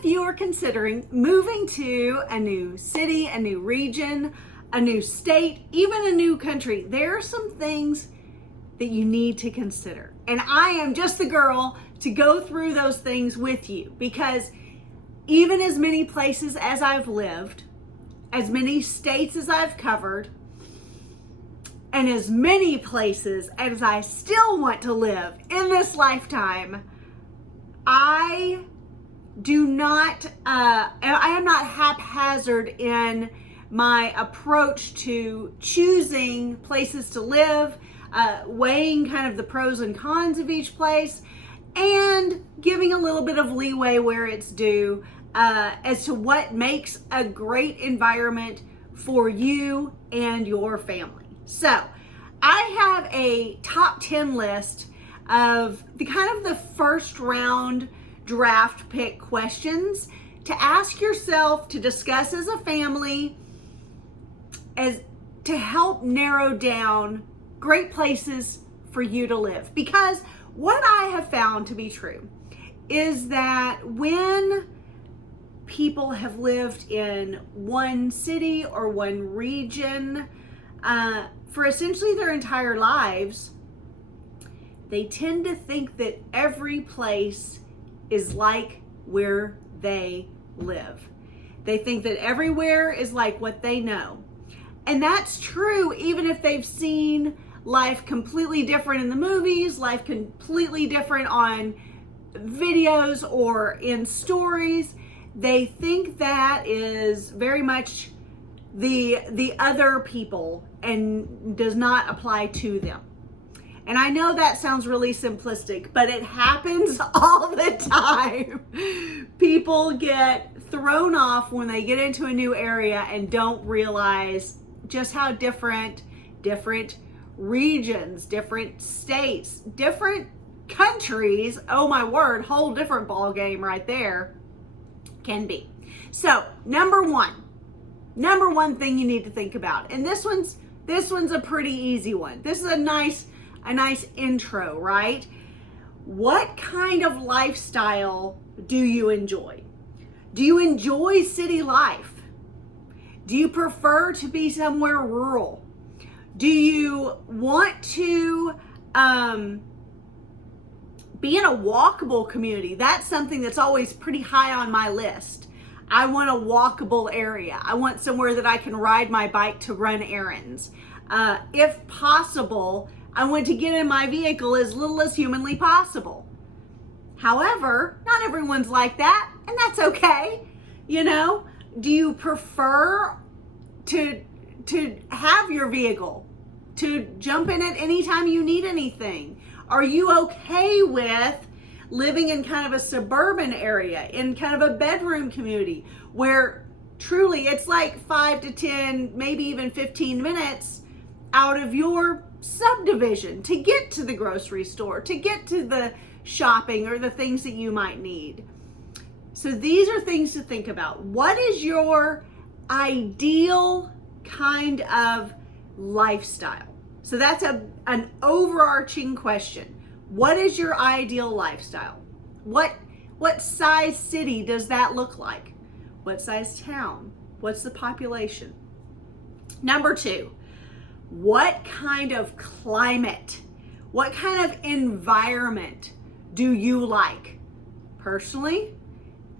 if you are considering moving to a new city, a new region, a new state, even a new country, there are some things that you need to consider. And I am just the girl to go through those things with you, because even as many places as I've lived, as many states as I've covered, and as many places as I still want to live in this lifetime, I am not haphazard in my approach to choosing places to live, weighing kind of the pros and cons of each place, and giving a little bit of leeway where it's due as to what makes a great environment for you and your family. So I have a top 10 list of the first round draft pick questions to ask yourself, to discuss as a family, as to help narrow down great places for you to live. Because what I have found to be true is that when people have lived in one city or one region for essentially their entire lives, they tend to think that every place is like where they live. They think that everywhere is like what they know. And that's true even if they've seen life completely different in the movies, life completely different on videos or in stories. They think that is very much the other people and does not apply to them. And I know that sounds really simplistic, but it happens all the time. People get thrown off when they get into a new area and don't realize just how different regions, different states, different countries, oh my word, whole different ball game right there, can be. So number one thing you need to think about, and this one's a pretty easy one. This is a nice intro, right? What kind of lifestyle do you enjoy? Do you enjoy city life? Do you prefer to be somewhere rural? Do you want to be in a walkable community? That's something that's always pretty high on my list. I want a walkable area. I want somewhere that I can ride my bike to run errands. If possible, I want to get in my vehicle as little as humanly possible. However, not everyone's like that, and that's okay. You know, do you prefer to have your vehicle, to jump in it anytime you need anything? Are you okay with living in kind of a suburban area, in kind of a bedroom community where truly it's like 5 to 10, maybe even 15 minutes out of your subdivision to get to the grocery store, to get to the shopping or the things that you might need? So these are things to think about. What is your ideal kind of lifestyle? So that's an overarching question. What is your ideal lifestyle? What size city does that look like? What size town? What's the population? Number 2, what kind of climate, what kind of environment do you like? Personally,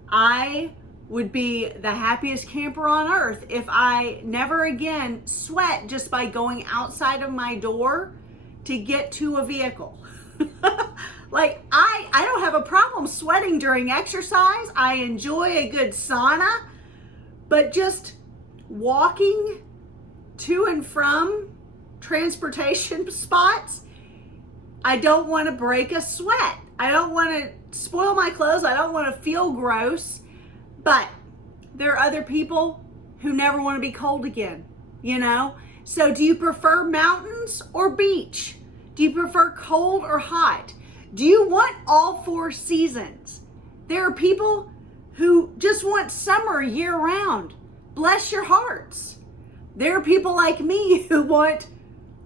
I would be the happiest camper on earth if I never again sweat just by going outside of my door to get to a vehicle. Like I don't have a problem sweating during exercise. I enjoy a good sauna, but just walking to and from transportation spots, I don't want to break a sweat. I don't want to spoil my clothes. I don't want to feel gross. But there are other people who never want to be cold again, you know? So do you prefer mountains or beach? Do you prefer cold or hot? Do you want all 4 seasons? There are people who just want summer year round. Bless your hearts. There are people like me who want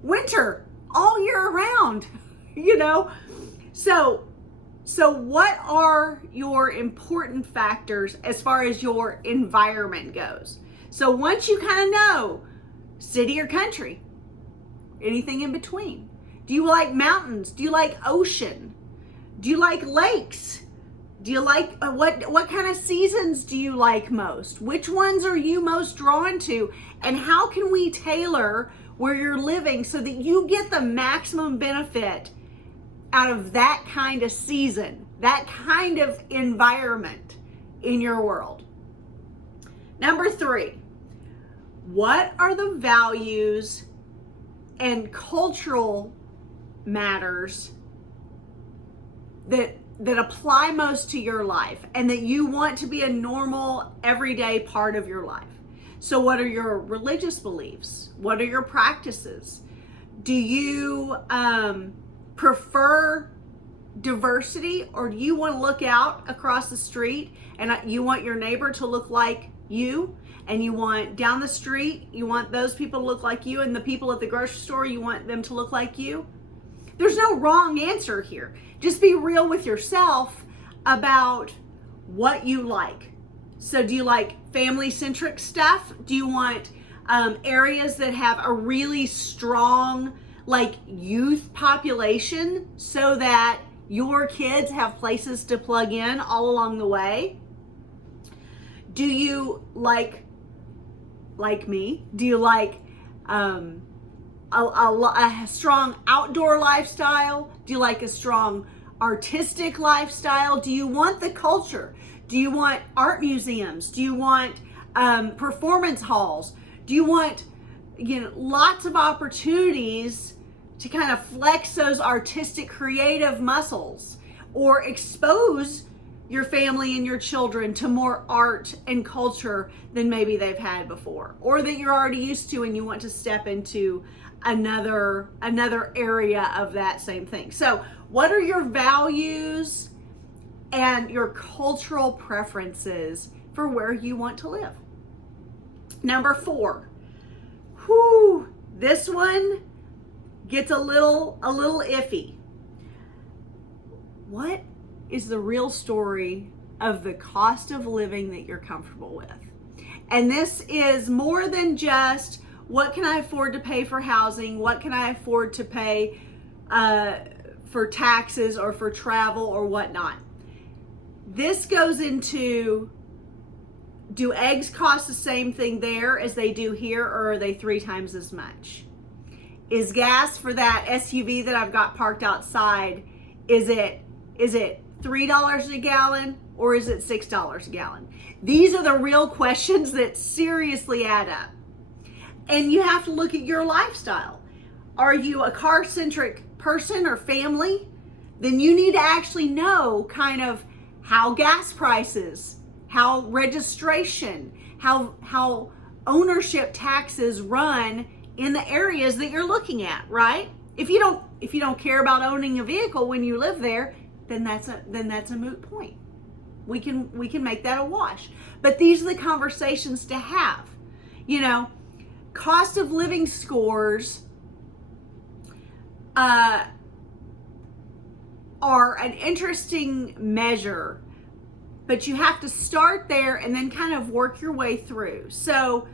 winter all year round, you know? So So what are your important factors as far as your environment goes? So once you kind of know city or country, anything in between. Do you like mountains? Do you like ocean? Do you like lakes? Do you like what kind of seasons do you like most? Which ones are you most drawn to? And how can we tailor where you're living so that you get the maximum benefit out of that kind of season, that kind of environment in your world? Number 3, what are the values and cultural matters that apply most to your life and that you want to be a normal, everyday part of your life? So what are your religious beliefs? What are your practices? Do you prefer diversity, or do you want to look out across the street and you want your neighbor to look like you, and you want down the street, you want those people to look like you, and the people at the grocery store, you want them to look like you? There's no wrong answer here. Just be real with yourself about what you like. So do you like family-centric stuff? Do you want areas that have a really strong youth population so that your kids have places to plug in all along the way? Do you like me? Do you like a strong outdoor lifestyle? Do you like a strong artistic lifestyle? Do you want the culture? Do you want art museums? Do you want performance halls? Do you want lots of opportunities to kind of flex those artistic, creative muscles, or expose your family and your children to more art and culture than maybe they've had before, or that you're already used to and you want to step into another area of that same thing? So what are your values and your cultural preferences for where you want to live? Number 4, this one gets a little iffy. What is the real story of the cost of living that you're comfortable with? And this is more than just what can I afford to pay for housing, what can I afford to pay for taxes or for travel or whatnot. This goes into, do eggs cost the same thing there as they do here, or are they 3 times as much? Is gas for that SUV that I've got parked outside, is it $3 a gallon, or is it $6 a gallon? These are the real questions that seriously add up. And you have to look at your lifestyle. Are you a car-centric person or family? Then you need to actually know kind of how gas prices, how registration, how ownership taxes run in the areas that you're looking at, right? If you don't care about owning a vehicle when you live there, then that's a moot point. We can make that a wash. But these are the conversations to have. Cost of living scores are an interesting measure, but you have to start there and then kind of work your way through. So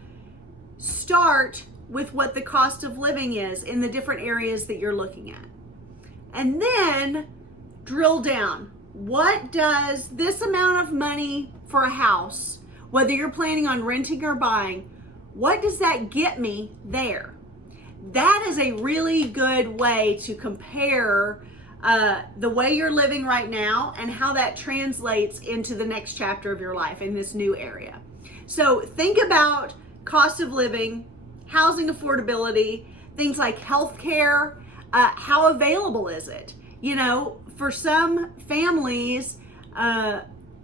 start with what the cost of living is in the different areas that you're looking at. And then drill down. What does this amount of money for a house, whether you're planning on renting or buying, what does that get me there? That is a really good way to compare the way you're living right now and how that translates into the next chapter of your life in this new area. So think about cost of living, housing affordability, things like healthcare. How available is it? For some families,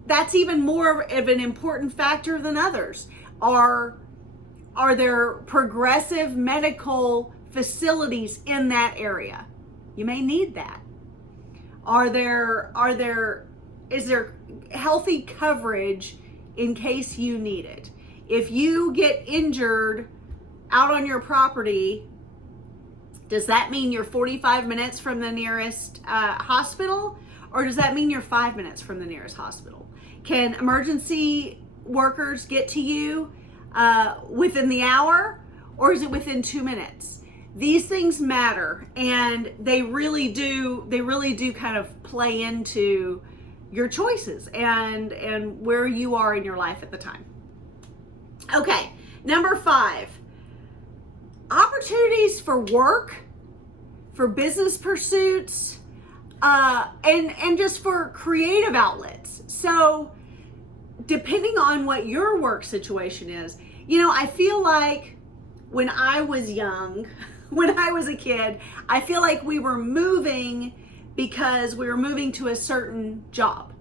that's even more of an important factor than others. Are there progressive medical facilities in that area? You may need that. Is there healthy coverage in case you need it? If you get injured out on your property, does that mean you're 45 minutes from the nearest hospital? Or does that mean you're 5 minutes from the nearest hospital? Can emergency workers get to you within the hour, or is it within 2 minutes? These things matter, and they really do kind of play into your choices and where you are in your life at the time. Okay, number 5, opportunities for work, for business pursuits, and just for creative outlets. So depending on what your work situation is, I feel like when I was young, when I was a kid, I feel like we were moving because we were moving to a certain job.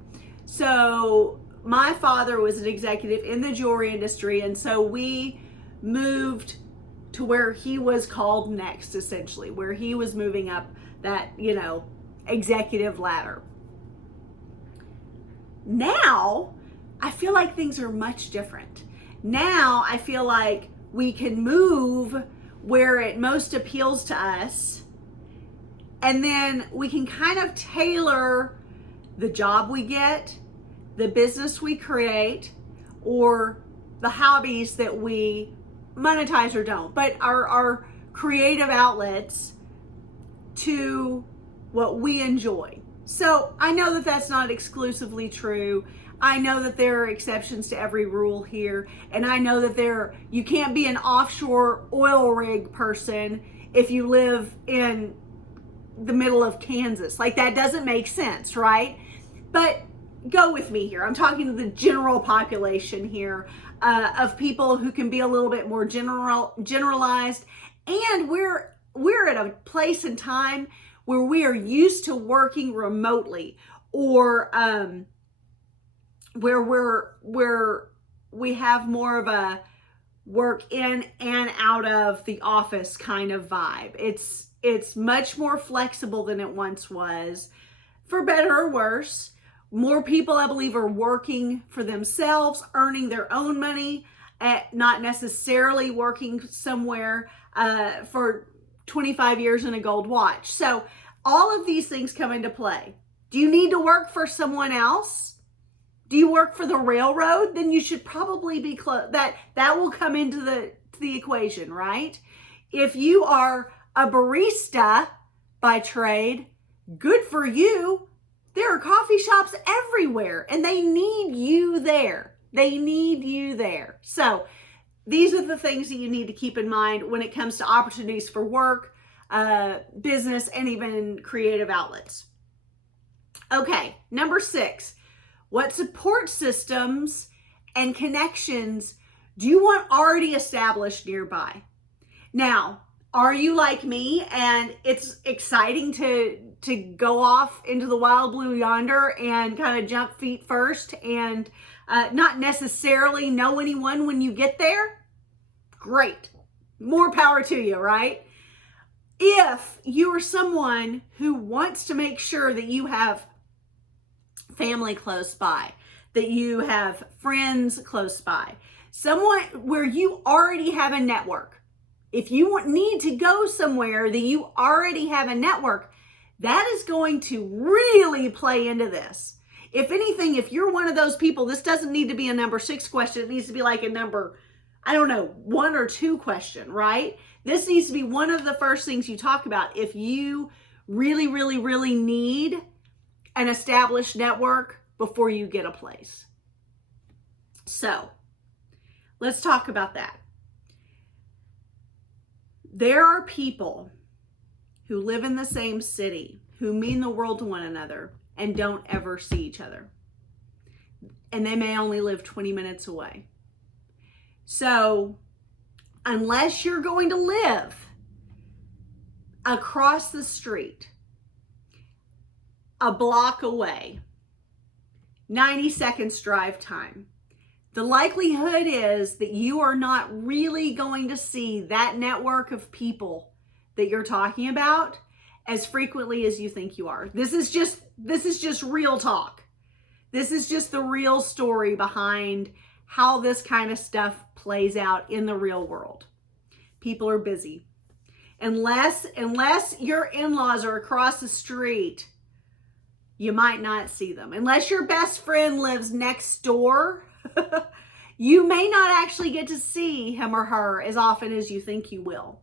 So my father was an executive in the jewelry industry, and so we moved to where he was called next, essentially, where he was moving up that, executive ladder. Now, I feel like things are much different. Now, I feel like we can move where it most appeals to us, and then we can kind of tailor the job we get, the business we create, or the hobbies that we monetize or don't, but our creative outlets to what we enjoy. So I know that that's not exclusively true. I know that there are exceptions to every rule here, and I know that you can't be an offshore oil rig person if you live in the middle of Kansas. Like, that doesn't make sense, right? But go with me here. I'm talking to the general population here of people who can be a little bit more generalized, and we're at a place in time where we are used to working remotely, or where we have more of a work in and out of the office kind of vibe. It's much more flexible than it once was, for better or worse. More people, I believe, are working for themselves, earning their own money, not necessarily working somewhere for 25 years in a gold watch. So all of these things come into play. Do you need to work for someone else? Do you work for the railroad? Then you should probably be close. That will come into the equation, right? If you are a barista by trade, good for you. There are coffee shops everywhere, and they need you there. They need you there. So these are the things that you need to keep in mind when it comes to opportunities for work, business, and even creative outlets. Okay, number 6, what support systems and connections do you want already established nearby? Now, are you like me and it's exciting to go off into the wild blue yonder and kind of jump feet first and not necessarily know anyone when you get there? Great. More power to you, right? If you are someone who wants to make sure that you have family close by, that you have friends close by, someone where you already have a network. If you need to go somewhere that you already have a network, that is going to really play into this. If anything, if you're one of those people, this doesn't need to be a number 6 question. It needs to be like a number, 1 or 2 question, right? This needs to be one of the first things you talk about if you really, really, really need an established network before you get a place. So let's talk about that. There are people who live in the same city, who mean the world to one another and don't ever see each other. And they may only live 20 minutes away. So unless you're going to live across the street, a block away, 90 seconds drive time, the likelihood is that you are not really going to see that network of people that you're talking about as frequently as you think you are. This is just real talk. This is just the real story behind how this kind of stuff plays out in the real world. People are busy. Unless your in-laws are across the street, you might not see them. Unless your best friend lives next door, you may not actually get to see him or her as often as you think you will.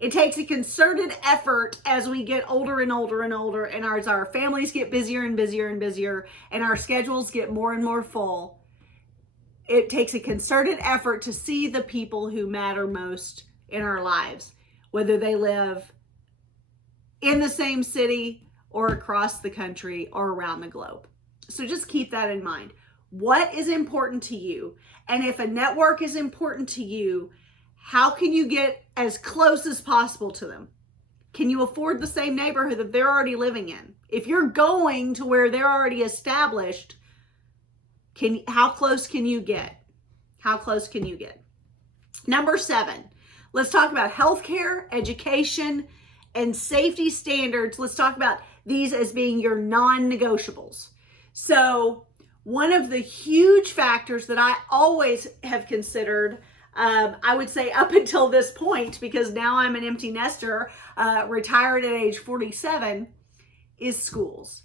It takes a concerted effort as we get older and older and older, and as our families get busier and busier and busier, and our schedules get more and more full. It takes a concerted effort to see the people who matter most in our lives, whether they live in the same city or across the country or around the globe. So just keep that in mind. What is important to you? And if a network is important to you, how can you get as close as possible to them? Can you afford the same neighborhood that they're already living in? If you're going to where they're already established, how close can you get? How close can you get? Number 7, let's talk about healthcare, education, and safety standards. Let's talk about these as being your non-negotiables. So one of the huge factors that I always have considered, I would say up until this point, because now I'm an empty nester, retired at age 47, is schools.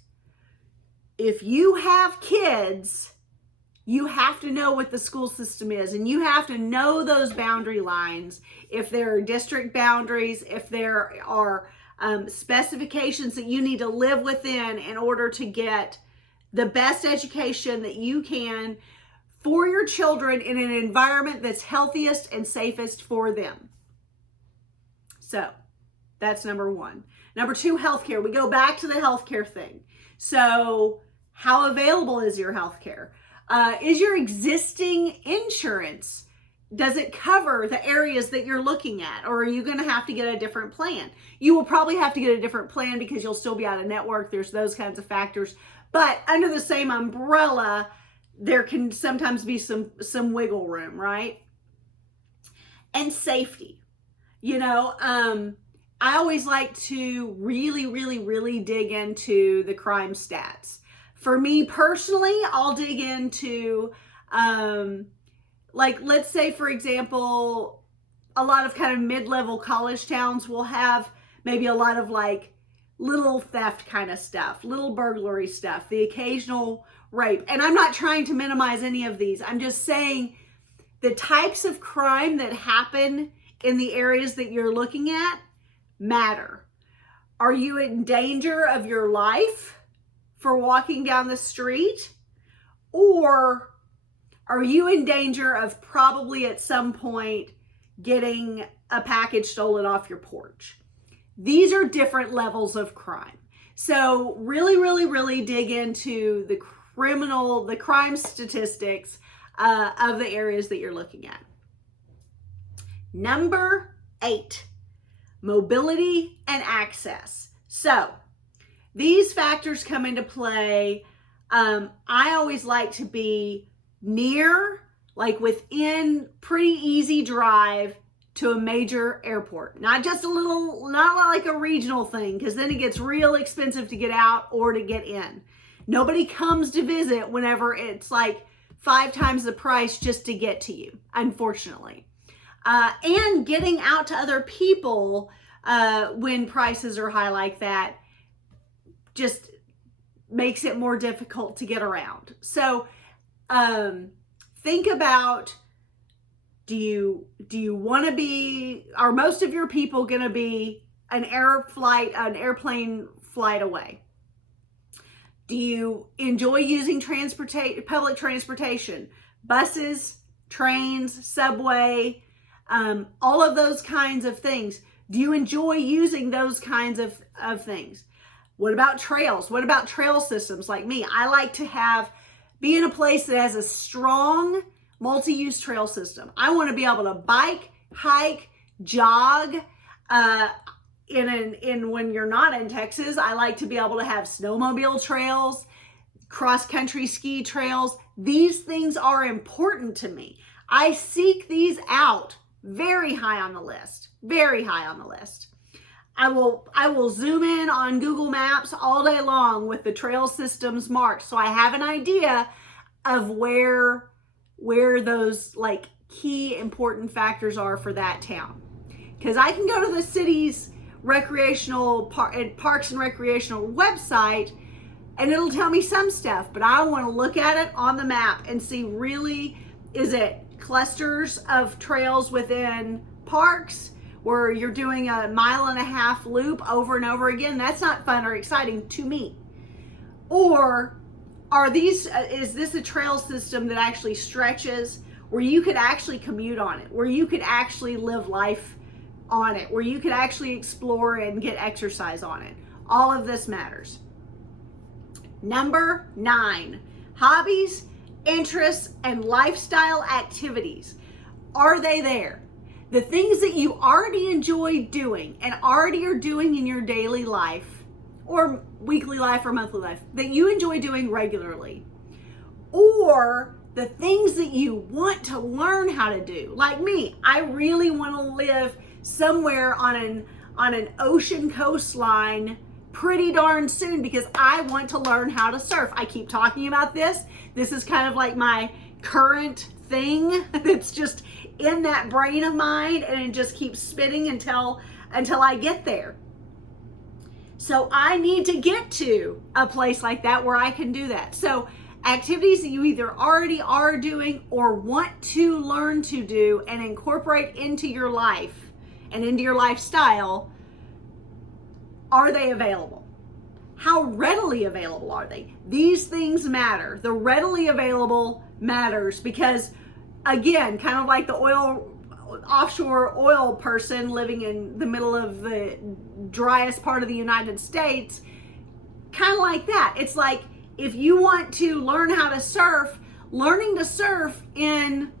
If you have kids, you have to know what the school system is, and you have to know those boundary lines. If there are district boundaries, if there are specifications that you need to live within in order to get the best education that you can for your children in an environment that's healthiest and safest for them. So that's number 1. Number 2, healthcare. We go back to the healthcare thing. So how available is your healthcare? Is your existing insurance, does it cover the areas that you're looking at? Or are you going to have to get a different plan? You will probably have to get a different plan because you'll still be out of network. There's those kinds of factors. But under the same umbrella, there can sometimes be some wiggle room, right? And safety. I always like to really dig into the crime stats. For me personally, I'll dig into, let's say, for example, a lot of kind of mid-level college towns will have maybe a lot of little theft kind of stuff, little burglary stuff, the occasional rape. And I'm not trying to minimize any of these. I'm just saying the types of crime that happen in the areas that you're looking at matter. Are you in danger of your life for walking down the street? Or are you in danger of probably at some point getting a package stolen off your porch? These are different levels of crime. So really dig into the crime statistics of the areas that you're looking at. Number 8, mobility and access. So these factors come into play. I always like to be near, within pretty easy drive to a major airport. Not like a regional thing, because then it gets real expensive to get out or to get in. Nobody comes to visit whenever it's 5 times the price just to get to you, unfortunately. And getting out to other people when prices are high like that just makes it more difficult to get around. So think about, do you want to be, are most of your people going to be an airplane flight away? Do you enjoy using public transportation, buses, trains, subway, all of those kinds of things? Do you enjoy using those kinds of things? What about trails? What about trail systems like me? I like to be in a place that has a strong multi-use trail system. I want to be able to bike, hike, jog. When you're not in Texas, I like to be able to have snowmobile trails, cross-country ski trails. These things are important to me. I seek these out very high on the list, very high on the list. I will zoom in on Google Maps all day long with the trail systems marked, so I have an idea of where those key important factors are for that town. Because I can go to the city's parks and recreational website and it'll tell me some stuff, but I want to look at it on the map and see, really, is it clusters of trails within parks where you're doing a 1.5 mile loop over and over again? That's not fun or exciting to me. Or is this a trail system that actually stretches, where you could actually commute on it, where you could actually live life on it, where you could actually explore and get exercise on it? All of this matters. Number 9, hobbies, interests, and lifestyle activities. Are they there? The things that you already enjoy doing and already are doing in your daily life, or weekly life or monthly life, that you enjoy doing regularly. Or the things that you want to learn how to do. Like me, I really want to live somewhere on an ocean coastline pretty darn soon, because I want to learn how to surf. I keep talking about this. This is kind of like my current thing that's just in that brain of mine, and it just keeps spinning until I get there. So I need to get to a place like that where I can do that. So activities that you either already are doing or want to learn to do and incorporate into your life and into your lifestyle, are they available? How readily available are they? These things matter. The readily available matters because, again, kind of like the offshore oil person living in the middle of the driest part of the United States, kind of like that. It's like, if you want to learn how to surf, learning to surf in,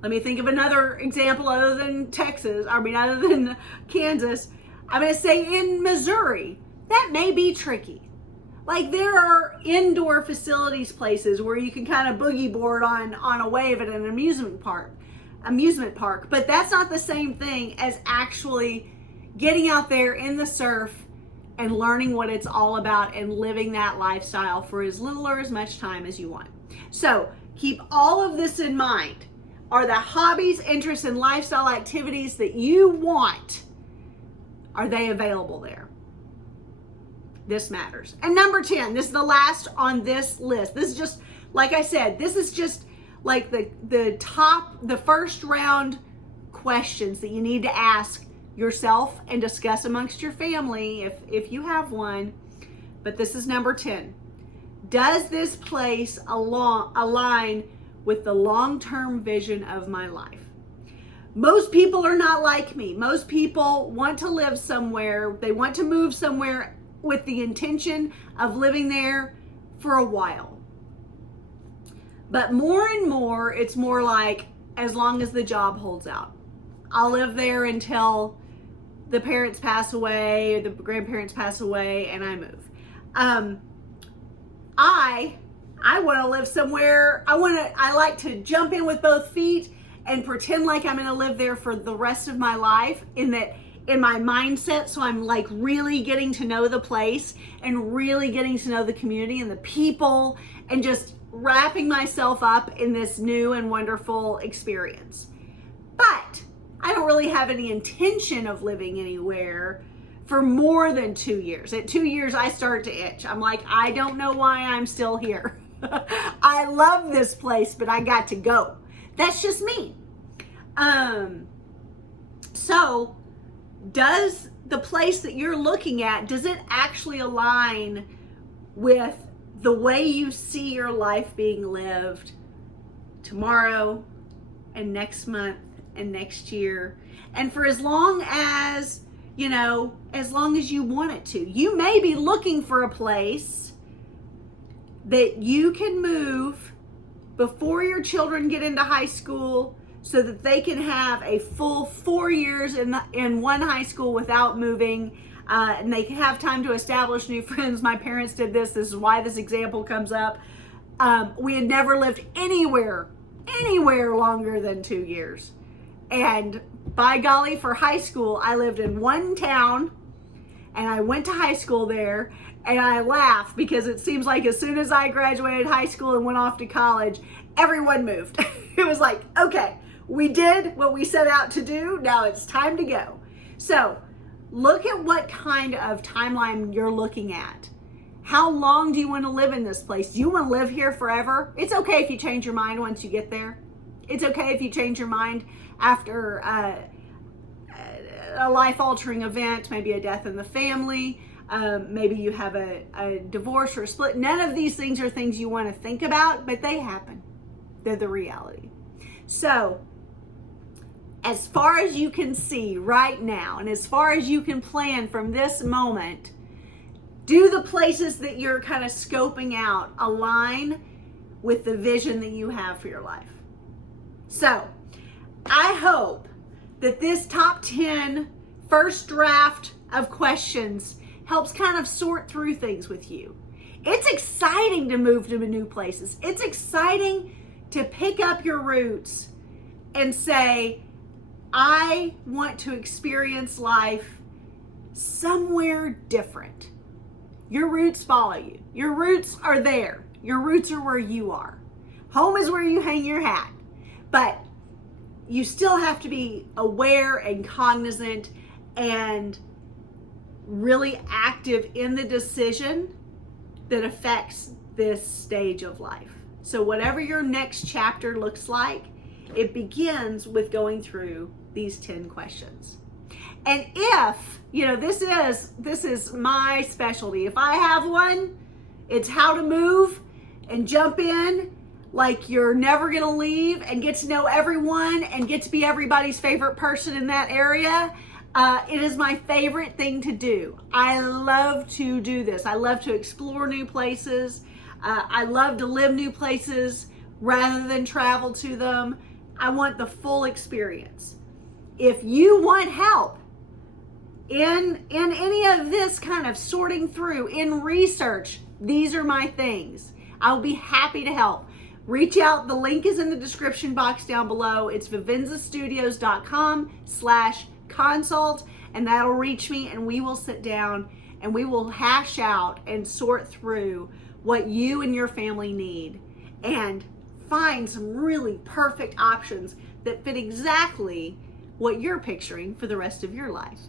let me think of another example other than other than Kansas. I'm going to say in Missouri, that may be tricky. Like, there are indoor facilities, places where you can kind of boogie board on a wave at an amusement park, but that's not the same thing as actually getting out there in the surf and learning what it's all about and living that lifestyle for as little or as much time as you want. So keep all of this in mind. Are the hobbies, interests, and lifestyle activities that you want, are they available there? This matters. And number 10, this is the last on this list. This is just, like I said, this is just like the first round questions that you need to ask yourself and discuss amongst your family if you have one. But this is number 10. Does this place align with the long-term vision of my life? Most people are not like me. Most people want to live somewhere. They want to move somewhere with the intention of living there for a while. But more and more, it's more like, as long as the job holds out. I'll live there until the parents pass away, or the grandparents pass away, and I move. I want to live somewhere. I like to jump in with both feet and pretend like I'm going to live there for the rest of my life, in my mindset. So I'm like really getting to know the place and really getting to know the community and the people, and just wrapping myself up in this new and wonderful experience. But I don't really have any intention of living anywhere for more than 2 years. At 2 years, I start to itch. I'm like, I don't know why I'm still here. I love this place, but I got to go. That's just me. So does the place that you're looking at, does it actually align with the way you see your life being lived tomorrow and next month and next year, and for as long as you want it to? You may be looking for a place that you can move before your children get into high school, so that they can have a full 4 years in one high school without moving, and they can have time to establish new friends. My parents did this. This is why this example comes up. We had never lived anywhere longer than 2 years. And by golly, for high school, I lived in one town, and I went to high school there, and I laugh because it seems like as soon as I graduated high school and went off to college, everyone moved. It was like, okay, we did what we set out to do. Now it's time to go. So look at what kind of timeline you're looking at. How long do you want to live in this place? Do you want to live here forever? It's okay if you change your mind once you get there. It's okay if you change your mind after a life-altering event, maybe a death in the family, maybe you have a divorce or a split. None of these things are things you want to think about, but they happen. They're the reality. So, as far as you can see right now, and as far as you can plan from this moment, do the places that you're kind of scoping out align with the vision that you have for your life? So, I hope that this top 10 first draft of questions helps kind of sort through things with you. It's exciting to move to new places. It's exciting to pick up your roots and say, I want to experience life somewhere different. Your roots follow you. Your roots are there. Your roots are where you are. Home is where you hang your hat. But you still have to be aware and cognizant and really active in the decision that affects this stage of life. So whatever your next chapter looks like, it begins with going through these 10 questions. And if, this is my specialty. If I have one, it's how to move and jump in like you're never gonna leave and get to know everyone and get to be everybody's favorite person in that area. It is my favorite thing to do. I love to do this. I love to explore new places. I love to live new places rather than travel to them. I want the full experience. If you want help in any of this kind of sorting through, in research, these are my things. I'll be happy to help. Reach out. The link is in the description box down below. It's vivenzastudios.com/consult, and that'll reach me, and we will sit down and we will hash out and sort through what you and your family need and find some really perfect options that fit exactly what you're picturing for the rest of your life.